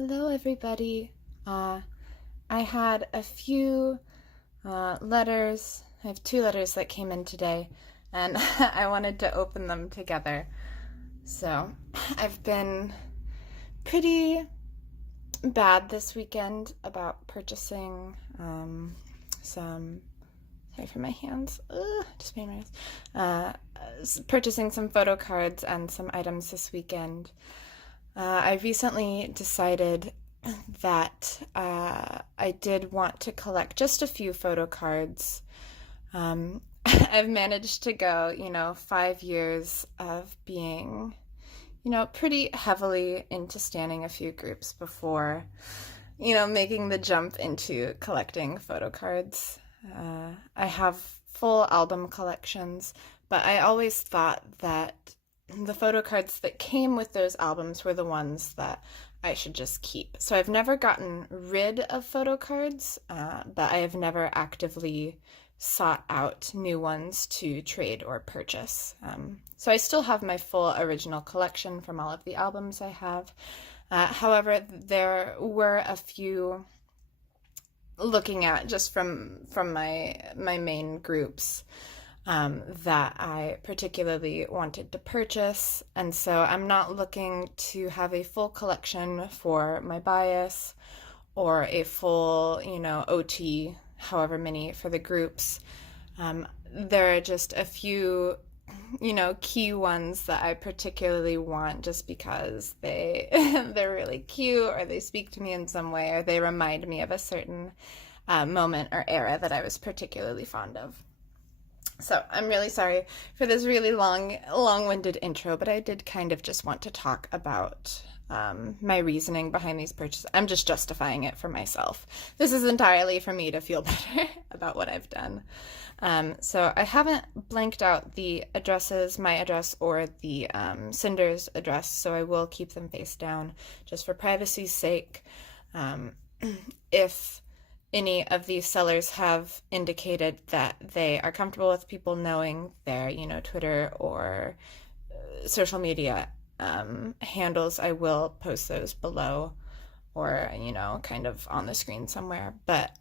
Hello, everybody. I had a few letters. I have two letters that came in today, and I wanted to open them together. So, I've been pretty bad this weekend about purchasing some. Sorry for my hands. Just pain my hands. Purchasing some photo cards and some items this weekend. I recently decided that I did want to collect just a few photo cards. I've managed to go, 5 years of being, pretty heavily into standing a few groups before, making the jump into collecting photo cards. I have full album collections, but I always thought that the photo cards that came with those albums were the ones that I should just keep. So I've never gotten rid of photo cards, but I have never actively sought out new ones to trade or purchase. So I still have my full original collection from all of the albums I have. However, there were a few, looking at just from my main groups, that I particularly wanted to purchase, and so I'm not looking to have a full collection for my bias or a full, OT, however many for the groups. There are just a few, key ones that I particularly want just because they're really cute, or they speak to me in some way, or they remind me of a certain moment or era that I was particularly fond of. So I'm really sorry for this really long-winded intro, but I did kind of just want to talk about my reasoning behind these purchases. I'm just justifying it for myself. This is entirely for me to feel better about what I've done. So I haven't blanked out the addresses, my address or the Cinder's address, so I will keep them face down just for privacy's sake. If any of these sellers have indicated that they are comfortable with people knowing their, Twitter or social media handles, I will post those below or, kind of on the screen somewhere. But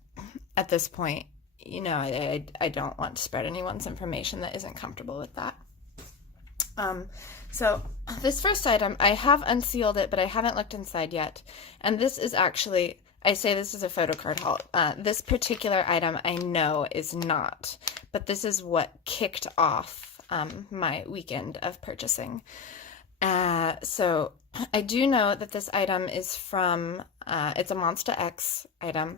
at this point, I don't want to spread anyone's information that isn't comfortable with that. So this first item, I have unsealed it, but I haven't looked inside yet. And this is actually, I say this is a photo card haul. This particular item I know is not, but this is what kicked off my weekend of purchasing. So I do know that this item is from, it's a Monsta X item.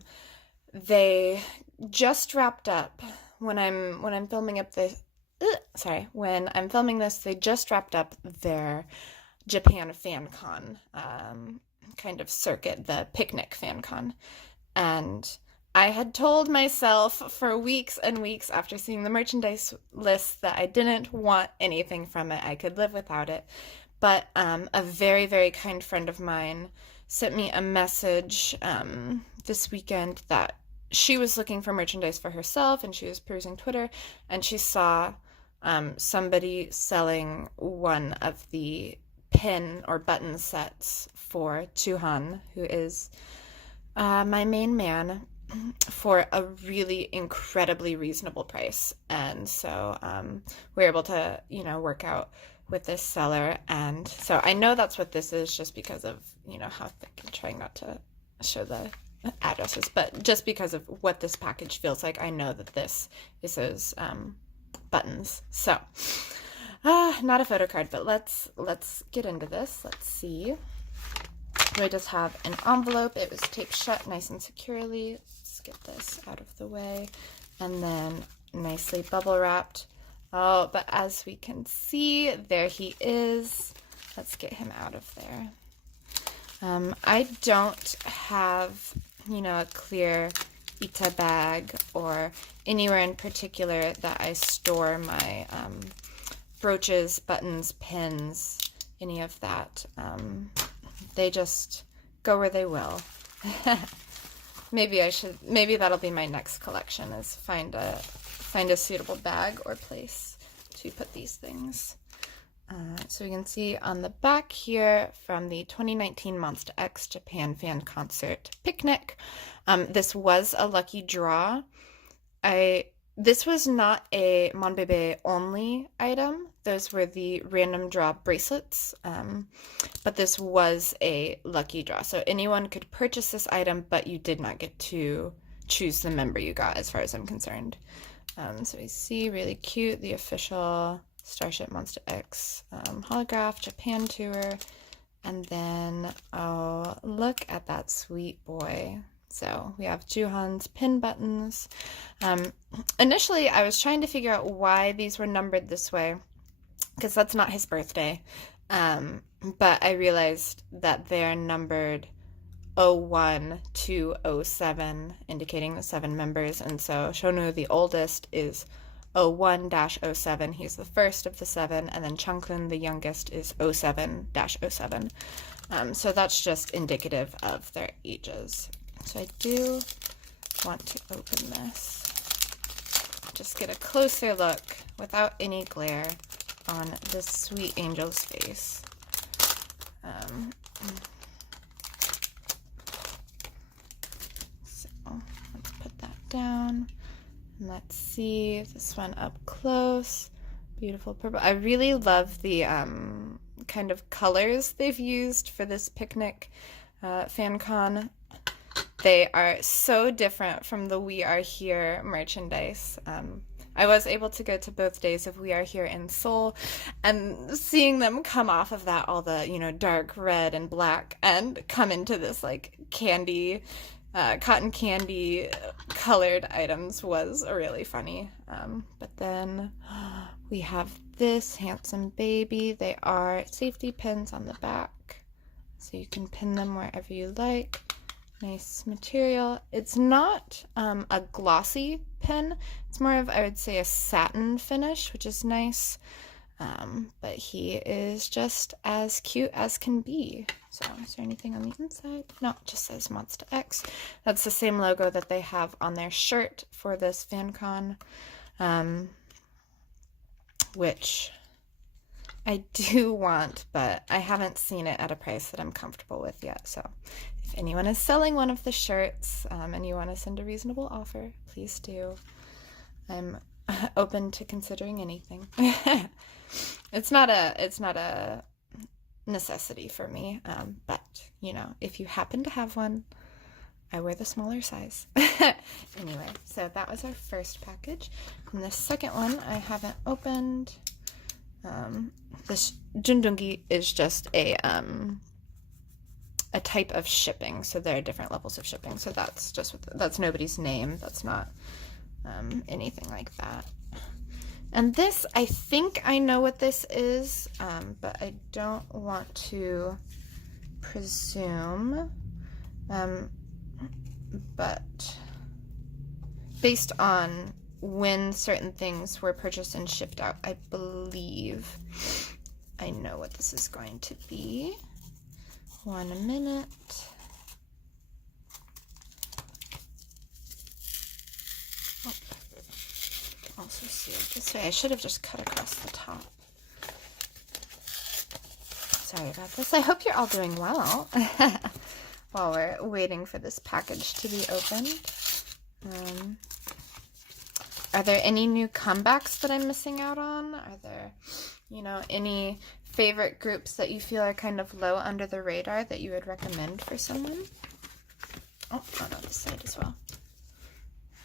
They just wrapped up when I'm filming up this. When I'm filming this, they just wrapped up their Japan fan con kind of circuit, the picnic fan con. And I had told myself for weeks and weeks after seeing the merchandise list that I didn't want anything from it. I could live without it. But a very, very kind friend of mine sent me a message this weekend that she was looking for merchandise for herself, and she was perusing Twitter, and she saw somebody selling one of the pin or button sets for Jooheon, who is my main man, for a really incredibly reasonable price. And so we're able to, work out with this seller. And so I know that's what this is, just because of, how thick. I'm trying not to show the addresses, but just because of what this package feels like, I know that this is those buttons. So not a photo card, but let's get into this. Let's see. So I just have an envelope. It was taped shut nice and securely. Let's get this out of the way. And then nicely bubble wrapped. Oh, but as we can see, there he is. Let's get him out of there. I don't have, a clear Ita bag or anywhere in particular that I store my brooches, buttons, pins, any of that. They just go where they will. Maybe that'll be my next collection, is find a suitable bag or place to put these things. So we can see on the back here from the 2019 Monsta X Japan fan concert picnic. This was a lucky draw. This was not a Monbebe only item. Those were the random draw bracelets, but this was a lucky draw. So anyone could purchase this item, but you did not get to choose the member you got, as far as I'm concerned. So we see really cute, the official Starship Monsta X holograph Japan tour. And then, oh, look at that sweet boy. So we have Jooheon's pin buttons. Initially, I was trying to figure out why these were numbered this way, because that's not his birthday. But I realized that they're numbered 01 to 07, indicating the 7 members. And so Shonu, the oldest, is 01-07. He's the first of the 7. And then Changkun, the youngest, is 07-07. So that's just indicative of their ages. So I do want to open this. Just get a closer look without any glare on this sweet angel's face. So let's put that down. And let's see this one up close. Beautiful purple. I really love the kind of colors they've used for this picnic fan con. They are so different from the We Are Here merchandise. I was able to go to both days of We Are Here in Seoul, and seeing them come off of that, all the, dark red and black, and come into this, like, candy, cotton candy colored items was really funny. But then we have this handsome baby. They are safety pins on the back, so you can pin them wherever you like. Nice material. It's not a glossy pin. It's more of, I would say, a satin finish, which is nice. But he is just as cute as can be. So is there anything on the inside? No, it just says Monsta X. That's the same logo that they have on their shirt for this FanCon, which I do want, but I haven't seen it at a price that I'm comfortable with yet. So if anyone is selling one of the shirts and you want to send a reasonable offer, please do. I'm open to considering anything. It's not a necessity for me, but if you happen to have one, I wear the smaller size. Anyway, so that was our first package. And the second one I haven't opened. This Jundungi is just a type of shipping, so there are different levels of shipping. So that's just that's nobody's name. That's not anything like that. And this, I think I know what this is, but I don't want to presume. But based on when certain things were purchased and shipped out, I believe I know what this is going to be. 1 minute. Oh. Also sealed this way. I should have just cut across the top. Sorry about this. I hope you're all doing well while we're waiting for this package to be opened. Are there any new comebacks that I'm missing out on? Are there, any favorite groups that you feel are kind of low under the radar that you would recommend for someone? Oh, on this side as well.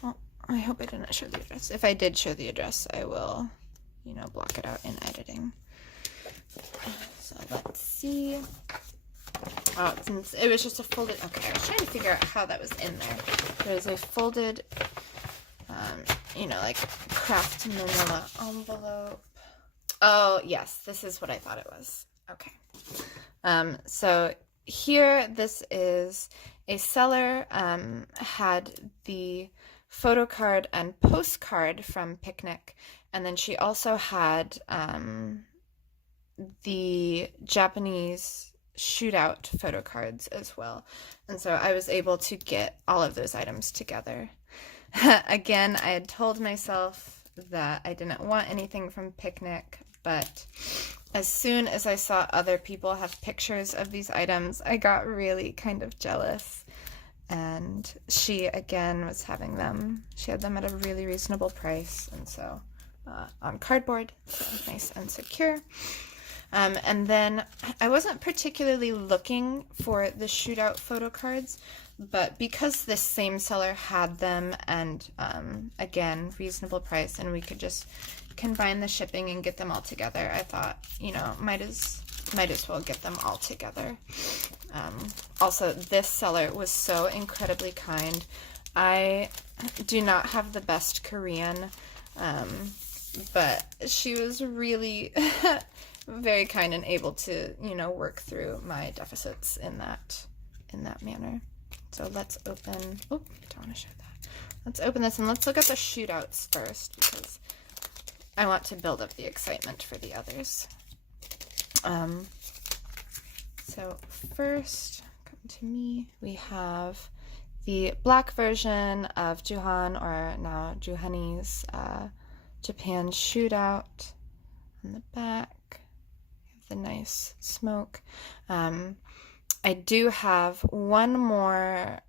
Well, I hope I didn't show the address. If I did show the address, I will, block it out in editing. So let's see. Oh, since it was just a folded, okay, I was trying to figure out how that was in there. There's a folded, like craft manila envelope. Oh, yes, this is what I thought it was. Okay. So here, this is a seller, had the photocard and postcard from Picnic, and then she also had the Japanese Shootout photocards as well. And so I was able to get all of those items together. Again, I had told myself that I didn't want anything from Picnic, but as soon as I saw other people have pictures of these items, I got really kind of jealous. And she, again, was having them. She had them at a really reasonable price, and so on cardboard, so nice and secure. And then I wasn't particularly looking for the Shootout photo cards, but because this same seller had them and, again, reasonable price, and we could just combine the shipping and get them all together, I thought, you know, might as well get them all together. Also, this seller was so incredibly kind. I do not have the best Korean, but she was really very kind and able to, you know, work through my deficits in that manner. So let's open, oh, I don't want to show that. Let's open this and let's look at the shootouts first, because I want to build up the excitement for the others. So first, come to me, we have the black version of Jooheon, or now Jooheon's Japan Shootout on the back. The nice smoke. I do have one more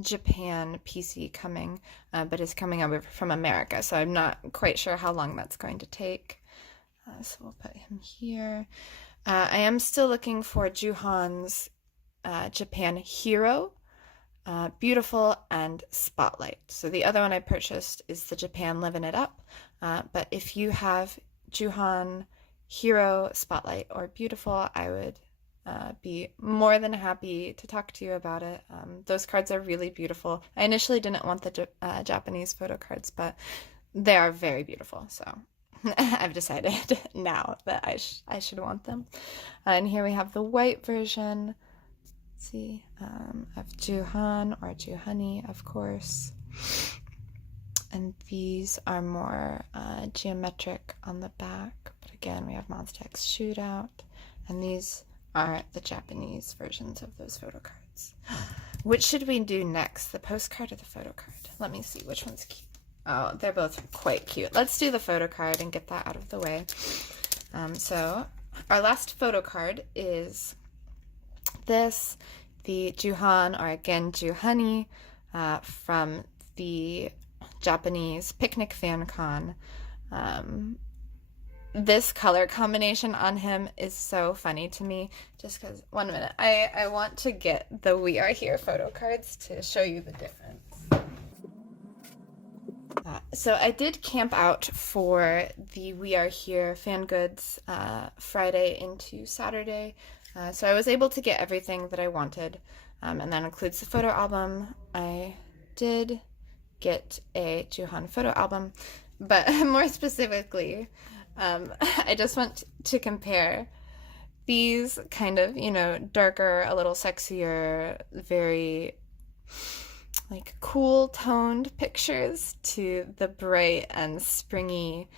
Japan PC coming, but it's coming over from America, so I'm not quite sure how long that's going to take. So we'll put him here. I am still looking for Jooheon's Japan Hero, Beautiful, and Spotlight. So the other one I purchased is the Japan Living It Up, but if you have Jooheon Hero, Spotlight, or Beautiful, I would be more than happy to talk to you about it. Those cards are really beautiful. I initially didn't want the Japanese photo cards, but they are very beautiful, so I've decided now that I should want them. And here we have the white version, let's see, of Jooheon, or Jooheon, of course. And these are more geometric on the back. But again, we have Monsta X Shootout. And these are the Japanese versions of those photo cards. Which should we do next? The postcard or the photo card? Let me see which one's cute. Oh, they're both quite cute. Let's do the photo card and get that out of the way. So our last photo card is this, the Jooheon, or again Jooheon, from the Japanese Picnic Fan Con. This color combination on him is so funny to me, just because, one minute, I want to get the We Are Here photo cards to show you the difference. So I did camp out for the We Are Here fan goods Friday into Saturday, so I was able to get everything that I wanted, and that includes the photo album. I did get a Jooheon photo album, but more specifically, I just want to compare these kind of, you know, darker, a little sexier, very like cool toned pictures to the bright and springy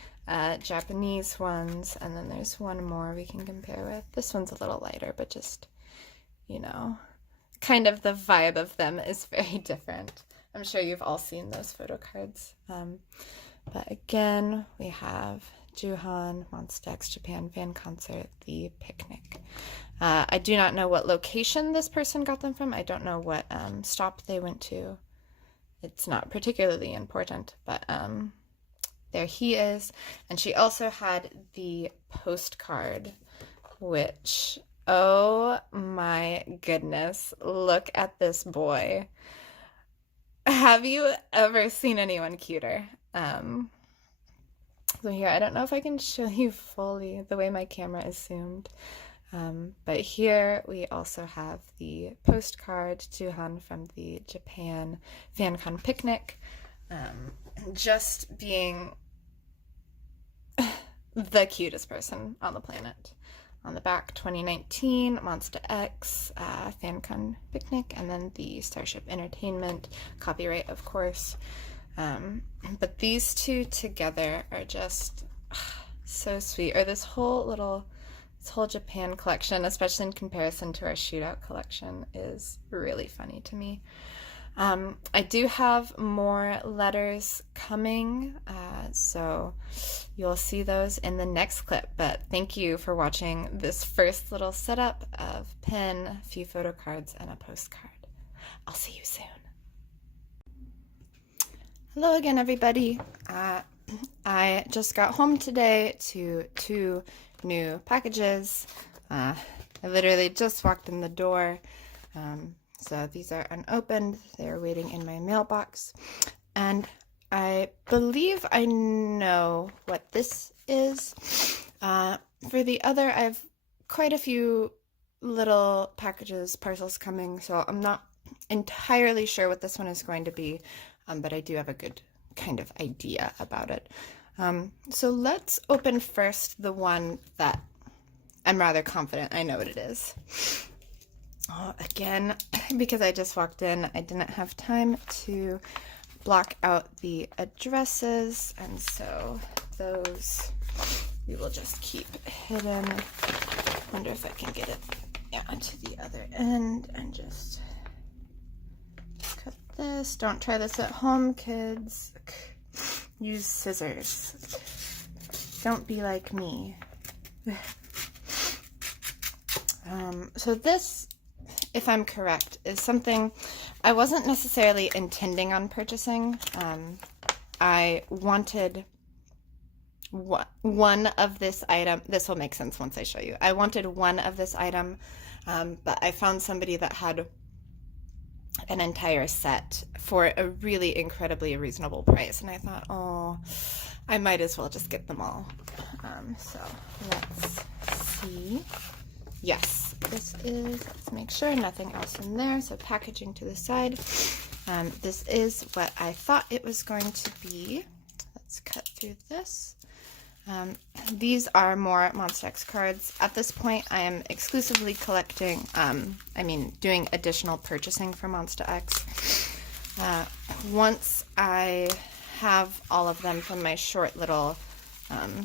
Japanese ones. And then there's one more we can compare with. This one's a little lighter, but just, you know, kind of the vibe of them is very different. I'm sure you've all seen those photo cards. But again, we have Jooheon, Monsta X Japan Fan Concert, The Picnic. I do not know what location this person got them from. I don't know what stop they went to. It's not particularly important, but there he is. And she also had the postcard, which, oh my goodness, look at this boy. Have you ever seen anyone cuter? So here, I don't know if I can show you fully the way my camera is zoomed, but here we also have the postcard, Jooheon from the Japan FanCon Picnic, just being the cutest person on the planet. On the back, 2019, Monsta X, FanCon Picnic, and then the Starship Entertainment, copyright, of course. But these two together are just so sweet. Or this whole Japan collection, especially in comparison to our Shootout collection, is really funny to me. I do have more letters coming, so you'll see those in the next clip. But thank you for watching this first little setup of pen, a few photo cards, and a postcard. I'll see you soon. Hello again, everybody. I just got home today to 2 new packages. I literally just walked in the door. So these are unopened. They're waiting in my mailbox. And I believe I know what this is. For the other, I have quite a few little packages, parcels coming, so I'm not entirely sure what this one is going to be, but I do have a good kind of idea about it. So let's open first the one that I'm rather confident I know what it is. Again, because I just walked in, I didn't have time to block out the addresses, and so those we will just keep hidden. Wonder if I can get it to the other end and just cut this. Don't try this at home, kids. Use scissors. Don't be like me. So this, if I'm correct, is something I wasn't necessarily intending on purchasing. I wanted one of this item. This will make sense once I show you. I wanted one of this item, but I found somebody that had an entire set for a really incredibly reasonable price, and I thought, oh, I might as well just get them all. So let's see. Yes, this is, let's make sure nothing else in there. So packaging to the side. This is what I thought it was going to be. Let's cut through this. These are more Monsta X cards. At this point, I am exclusively collecting, doing additional purchasing for Monsta X. Once I have all of them from my short little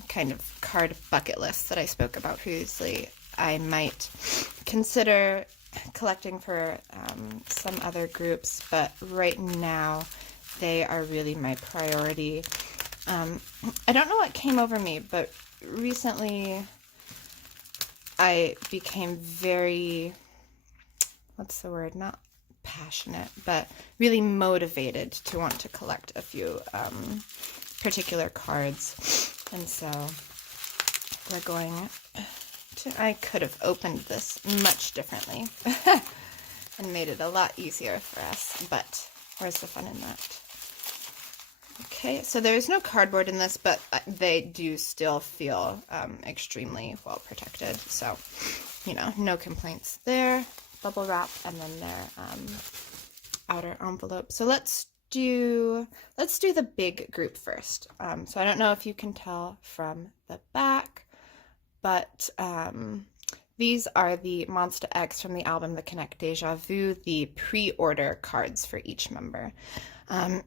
kind of card bucket list that I spoke about previously, I might consider collecting for some other groups, but right now they are really my priority. I don't know what came over me, but recently I became very, what's the word, not passionate, but really motivated to want to collect a few particular cards. And so we're going to, I could have opened this much differently and made it a lot easier for us, but where's the fun in that? Okay, so there's no cardboard in this, but they do still feel extremely well protected. So, you know, no complaints there. Bubble wrap, and then their outer envelope. So let's do the big group first. So I don't know if you can tell from the back, but these are the Monsta X from the album The Connect Dejavu, the pre-order cards for each member. And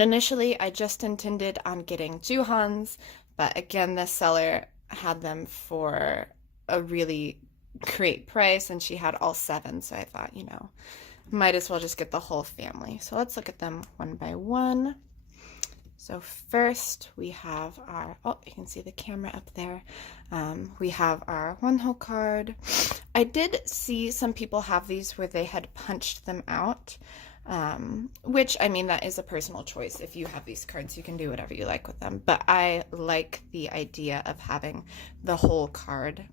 initially, I just intended on getting Jooheon's, but again, the seller had them for a really great price, and she had all 7, so I thought, you know, might as well just get the whole family. So let's look at them one by one. So first, we have our, oh, you can see the camera up there. We have our Wonho card. I did see some people have these where they had punched them out. Which, I mean, that is a personal choice. If you have these cards, you can do whatever you like with them. But I like the idea of having the whole card.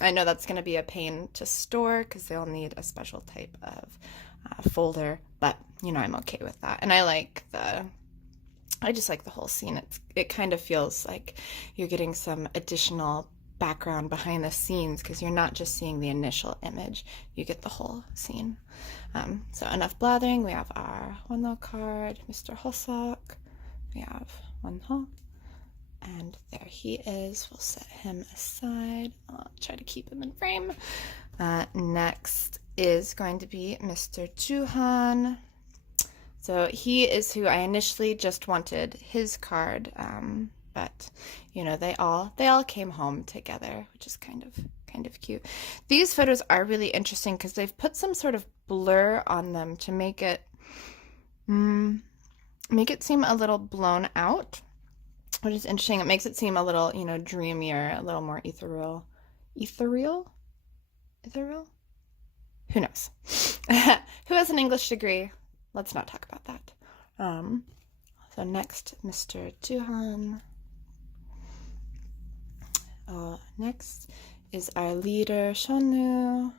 I know that's going to be a pain to store because they'll need a special type of folder. But, you know, I'm okay with that. And I just like the whole scene. It kind of feels like you're getting some additional background behind the scenes because you're not just seeing the initial image, you get the whole scene. So enough blathering. We have our Wonho card, Mr. Hosok. We have Wonho, and there he is. We'll set him aside. I'll try to keep him in frame. Next is going to be Mr. Jooheon. So he is who I initially just wanted his card, but you know, they all came home together, which is kind of cute. These photos are really interesting because they've put some sort of blur on them to make it make it seem a little blown out, which is interesting. It makes it seem a little, you know, dreamier, a little more ethereal. Ethereal? Ethereal? Who knows? Who has an English degree? Let's not talk about that. So next, Mr. Jooheon. Next is our leader, Shonu.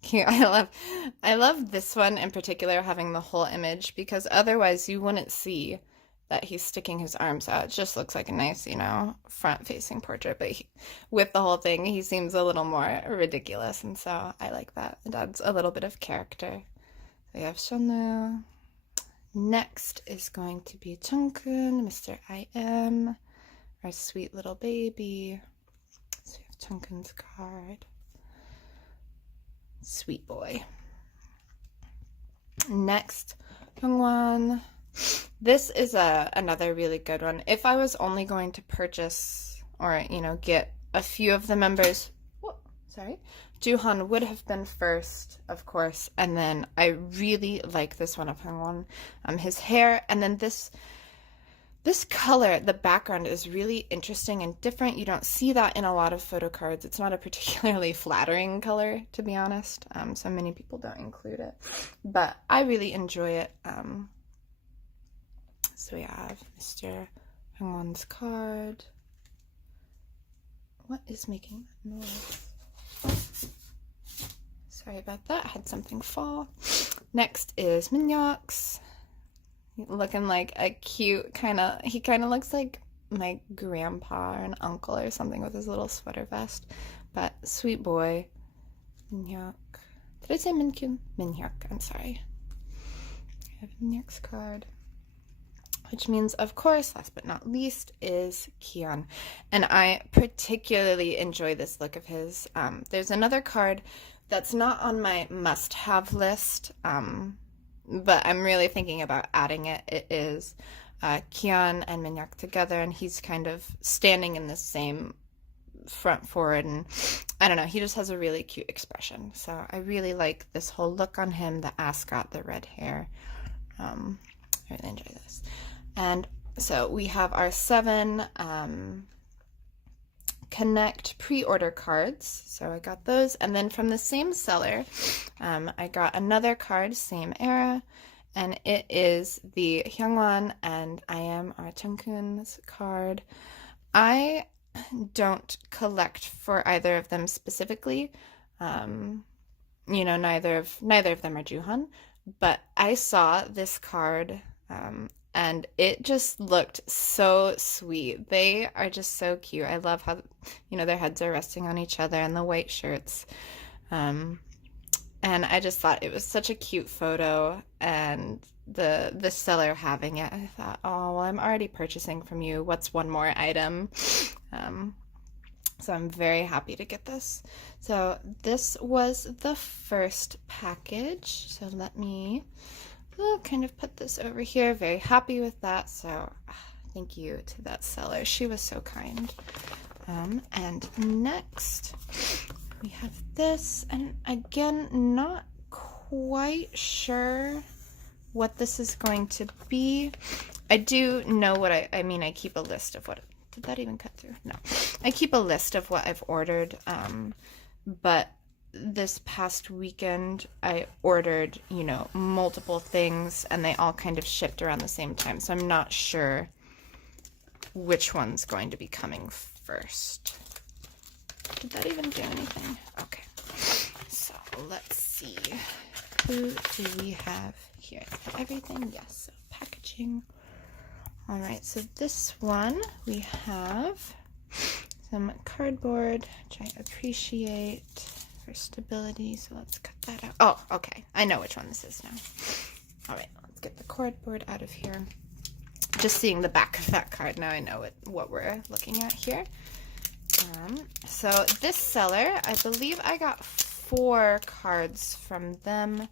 Cute. I love this one in particular, having the whole image, because otherwise you wouldn't see that he's sticking his arms out. It just looks like a nice, you know, front-facing portrait, but with the whole thing, he seems a little more ridiculous, and so I like that. It adds a little bit of character. So we have Shonu. Next is going to be Jungkook, Mr. I.M., our sweet little baby. So we have Jungkook's card. Sweet boy. Next, Hyungwon. This is another really good one. If I was only going to purchase or, you know, get a few of the members, Jooheon would have been first, of course, and then I really like this one of Hyungwon. His hair, and then this color, the background is really interesting and different. You don't see that in a lot of photo cards. It's not a particularly flattering color, to be honest. So many people don't include it, but I really enjoy it. So we have Mr. Hyungwon's card. What is making that noise? Sorry about that. I had something fall. Next is Minhyuk's. Looking like a cute he kind of looks like my grandpa or an uncle or something with his little sweater vest. But sweet boy. Minhyuk. Did I say Minkyun? Minhyuk, I'm sorry. I have Minhyuk's card. Which means, of course, last but not least, is Kihyun. And I particularly enjoy this look of his. There's another card that's not on my must-have list, but I'm really thinking about adding it. It is Kihyun and Minhyuk together, and he's kind of standing in the same front forward, and I don't know, he just has a really cute expression. So I really like this whole look on him, the ascot, the red hair. I really enjoy this. And so we have our 7 Connect pre-order cards. So I got those, and then from the same seller, I got another card, same era, and it is the Hyungwon and I.M. Jungkook's card. I don't collect for either of them specifically. You know, neither of them are Jooheon, but I saw this card, and it just looked so sweet. They are just so cute. I love how, you know, their heads are resting on each other and the white shirts. And I just thought it was such a cute photo, and the seller having it, I thought, oh, well, I'm already purchasing from you. What's one more item? So I'm very happy to get this. So this was the first package. So let me kind of put this over here. Very happy with that. So thank you to that seller. She was so kind. And next we have this, and again, not quite sure what this is going to be. I do know what I mean. I keep a list of what. Did that even cut through? No. I keep a list of what I've ordered, but this past weekend I ordered, you know, multiple things, and they all kind of shipped around the same time, so I'm not sure which one's going to be coming first. Did that even do anything? Okay, so let's see. Who do we have here? Is that everything? Yes, so packaging. All right, so this one we have some cardboard, which I appreciate for stability, so let's cut that out. Oh, okay, I know which one this is now. All right, let's get the cardboard out of here. Just seeing the back of that card, now I know what we're looking at here. So this seller, I believe I got 4 cards from them.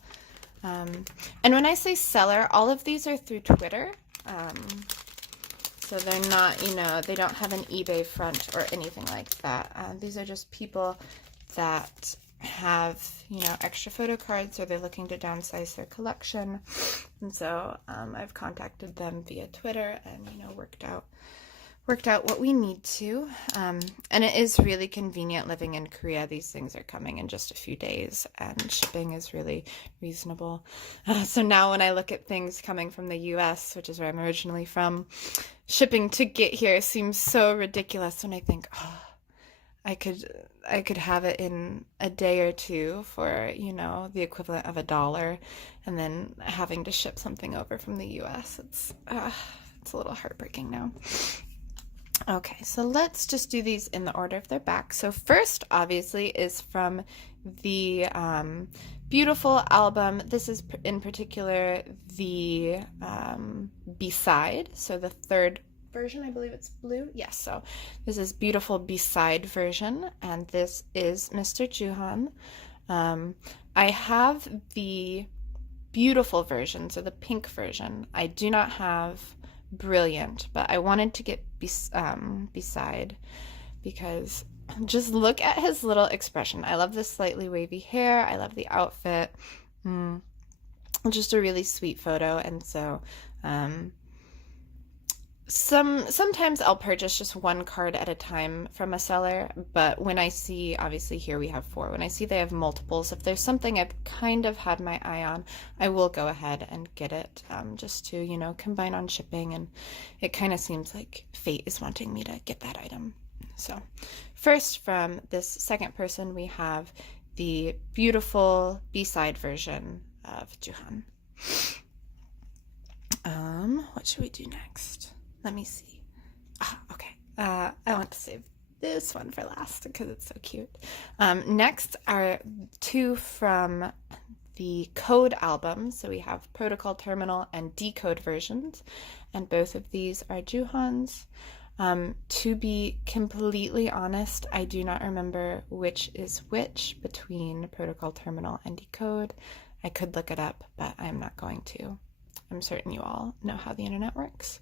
And when I say seller, all of these are through Twitter. So they're not, you know, they don't have an eBay front or anything like that. These are just people that have, you know, extra photo cards, or they're looking to downsize their collection. And so I've contacted them via Twitter and, you know, worked out what we need to. And it is really convenient living in Korea. These things are coming in just a few days, and shipping is really reasonable. So now when I look at things coming from the US, which is where I'm originally from, shipping to get here seems so ridiculous when I think, oh, I could have it in a day or two for, you know, the equivalent of $1, and then having to ship something over from the US. It's a little heartbreaking now. Okay, so let's just do these in the order of their back. So first, obviously, is from the beautiful album. This is in particular the B-side, so the third version, I believe it's blue. Yes, so this is beautiful B-side version, and this is Mr. Jooheon. I have the beautiful version, so the pink version. I do not have Brilliant, but I wanted to get B-side because just look at his little expression. I love the slightly wavy hair. I love the outfit. Just a really sweet photo. And so sometimes I'll purchase just one card at a time from a seller, but when I see, obviously here we have 4, when I see they have multiples, if there's something I've kind of had my eye on, I will go ahead and get it, just to, you know, combine on shipping, and it kind of seems like fate is wanting me to get that item. So first, from this second person, we have the beautiful B-side version of Jooheon. What should we do next? Let me see. Okay. I want to save this one for last because it's so cute. Next are 2 from the Code album. So we have Protocol Terminal and Decode versions, and both of these are Jooheon's. To be completely honest, I do not remember which is which between Protocol Terminal and Decode. I could look it up, but I'm not going to. I'm certain you all know how the internet works.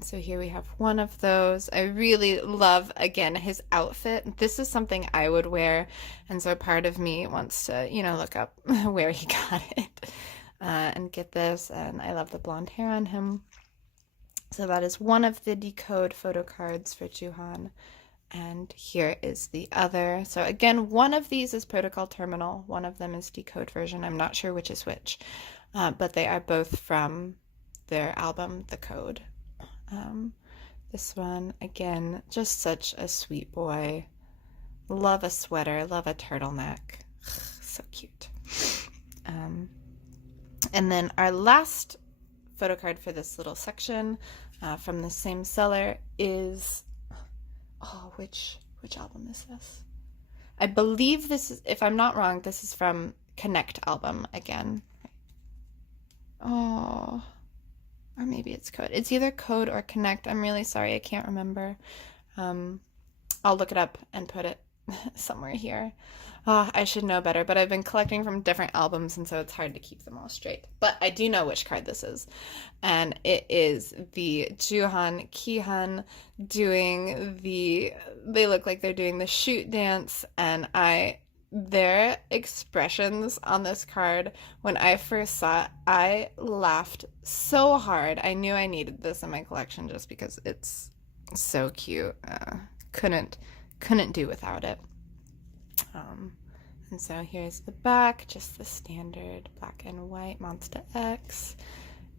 So here we have one of those. I really love, again, his outfit. This is something I would wear, and so part of me wants to, you know, look up where he got it and get this, and I love the blonde hair on him. So that is one of the Decode photo cards for Jooheon, and here is the other. So again, one of these is Protocol Terminal, one of them is Decode version. I'm not sure which is which, but they are both from their album, The Code. This one, again, just such a sweet boy. Love a sweater, love a turtleneck. So cute. And then our last photo card for this little section from the same seller is, which album is this? I believe this is, if I'm not wrong, this is from Connect album again. Or maybe it's Code. It's either Code or Connect. I'm really sorry, I can't remember. I'll look it up and put it somewhere here. I should know better, but I've been collecting from different albums, and so it's hard to keep them all straight. But I do know which card this is, and it is the Jooheon, Kihyun doing they look like they're doing the shoot dance, and their expressions on this card, when I first saw it, I laughed so hard. I knew I needed this in my collection just because it's so cute. Couldn't do without it. And so here's the back, just the standard black and white Monsta X,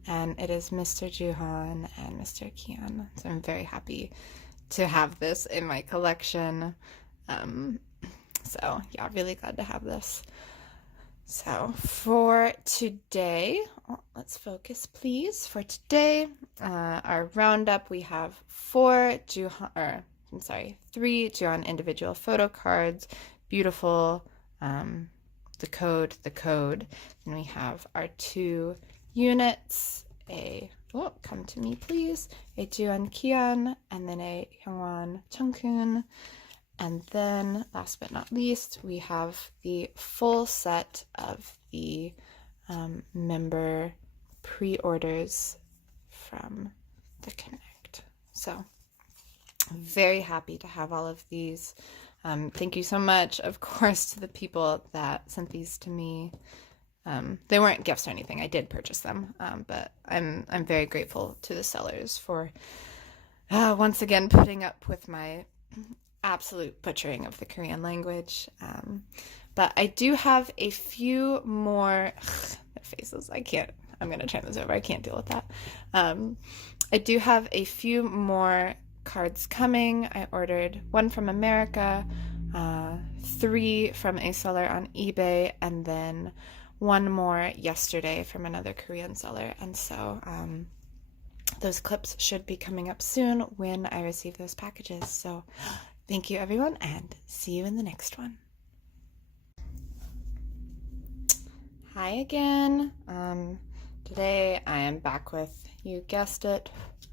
and it is Mr. Jooheon and Mr. Kihyun. So I'm very happy to have this in my collection. So yeah, really glad to have this. So for today, let's focus, For today, our roundup, we have 3 Jooheon individual photo cards, beautiful, the code, and we have our 2 units, come to me please, a Jooheon Kihyun, and then a Hyungwon Chungkoon. And then, last but not least, we have the full set of the member pre-orders from the Connect. So, I'm very happy to have all of these. Thank you so much, of course, to the people that sent these to me. They weren't gifts or anything. I did purchase them, but I'm very grateful to the sellers for once again putting up with my absolute butchering of the Korean language. But I do have a few more their faces. I'm gonna turn this over. I can't deal with that. I do have a few more cards coming. I ordered one from America, 3 from a seller on eBay, and then one more yesterday from another Korean seller. And so those clips should be coming up soon when I receive those packages. So thank you, everyone, and see you in the next one. Hi again. Today I am back with, you guessed it,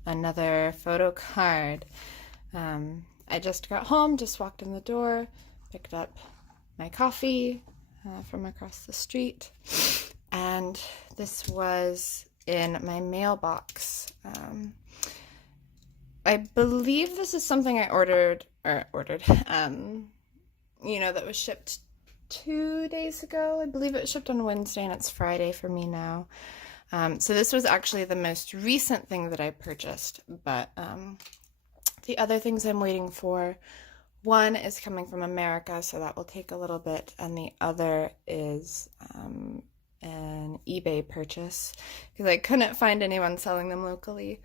another photo card. I just got home, just walked in the door, picked up my coffee from across the street, and this was in my mailbox. I believe this is something I ordered, that was shipped 2 days ago. I believe it was shipped on Wednesday, and it's Friday for me now. So this was actually the most recent thing that I purchased, but the other things I'm waiting for, one is coming from America, so that will take a little bit, and the other is an eBay purchase, because I couldn't find anyone selling them locally.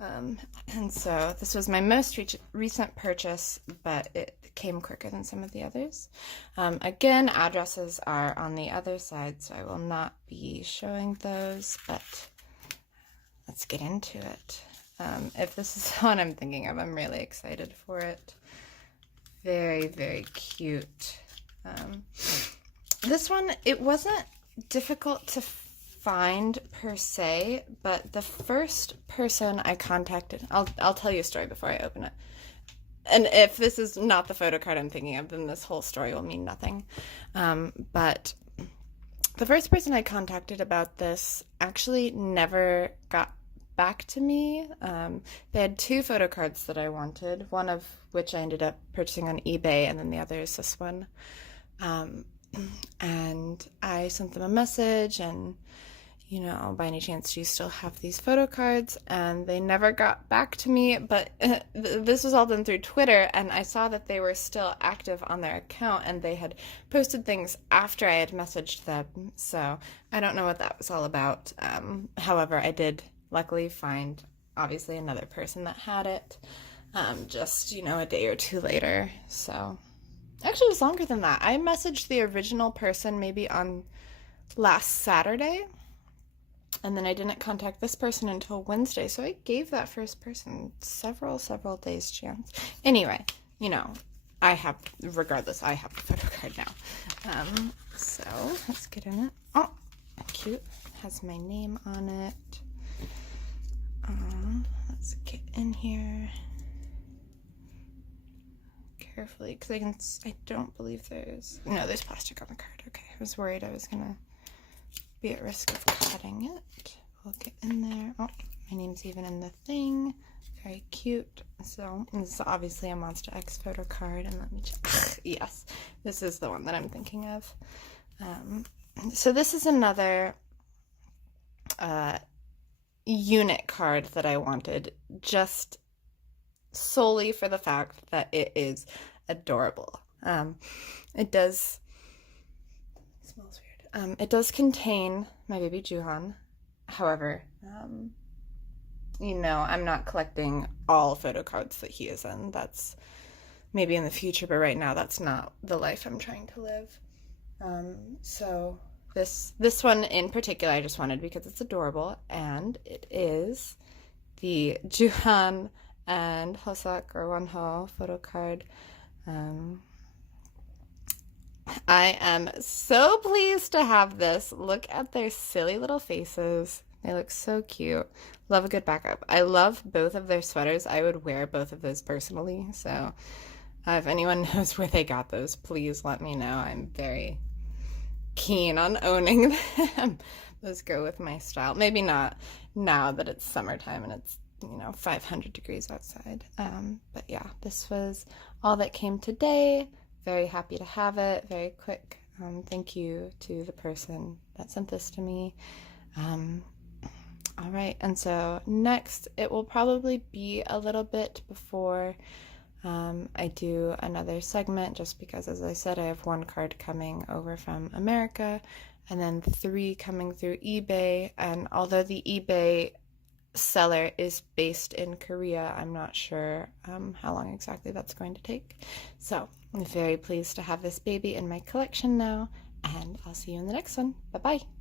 And so this was my most recent purchase, but it came quicker than some of the others. Again, addresses are on the other side, so I will not be showing those, but let's get into it. If this is the one I'm thinking of, I'm really excited for it. Very, very cute. This one, it wasn't difficult to find per se, but the first person I contacted, I'll tell you a story before I open it. And if this is not the photo card I'm thinking of, then this whole story will mean nothing. But the first person I contacted about this actually never got back to me. They had 2 photo cards that I wanted, one of which I ended up purchasing on eBay, and then the other is this one. And I sent them a message, and by any chance do you still have these photo cards? And they never got back to me, but this was all done through Twitter, and I saw that they were still active on their account, and they had posted things after I had messaged them, so I don't know what that was all about. However, I did luckily find, obviously, another person that had it, just, a day or 2 later. So actually it was longer than that. I messaged the original person maybe on last Saturday, and then I didn't contact this person until Wednesday, so I gave that first person several days chance. Anyway, I have the photo card now. So let's get in it. Oh, cute. Has my name on it. Let's get in here carefully, because I don't believe there's plastic on the card. Okay, I was worried I was gonna be at risk of cutting it. We'll get in there. Oh, my name's even in the thing. Very cute. So this is obviously a Monsta X photo card, and let me check. Yes, this is the one that I'm thinking of. So this is another unit card that I wanted, just solely for the fact that it is adorable. It does smells weird. It does contain my baby Jooheon. However, I'm not collecting all photo cards that he is in. That's maybe in the future, but right now that's not the life I'm trying to live. So this one in particular I just wanted because it's adorable, and it is the Jooheon and Hoseok or Wonho photo card. I am so pleased to have this. Look at their silly little faces. They look so cute. Love a good backup. I love both of their sweaters. I would wear both of those personally. So if anyone knows where they got those, please let me know. I'm very keen on owning them. Those go with my style. Maybe not now that it's summertime and it's 500 degrees outside. But yeah, this was all that came today. very happy to have it, very quick. Thank you to the person that sent this to me. All right, and so next it will probably be a little bit before I do another segment, just because, as I said, I have 1 card coming over from America and then 3 coming through eBay. And although the eBay seller is based in Korea, I'm not sure how long exactly that's going to take. So I'm very pleased to have this baby in my collection now, and I'll see you in the next one. Bye bye.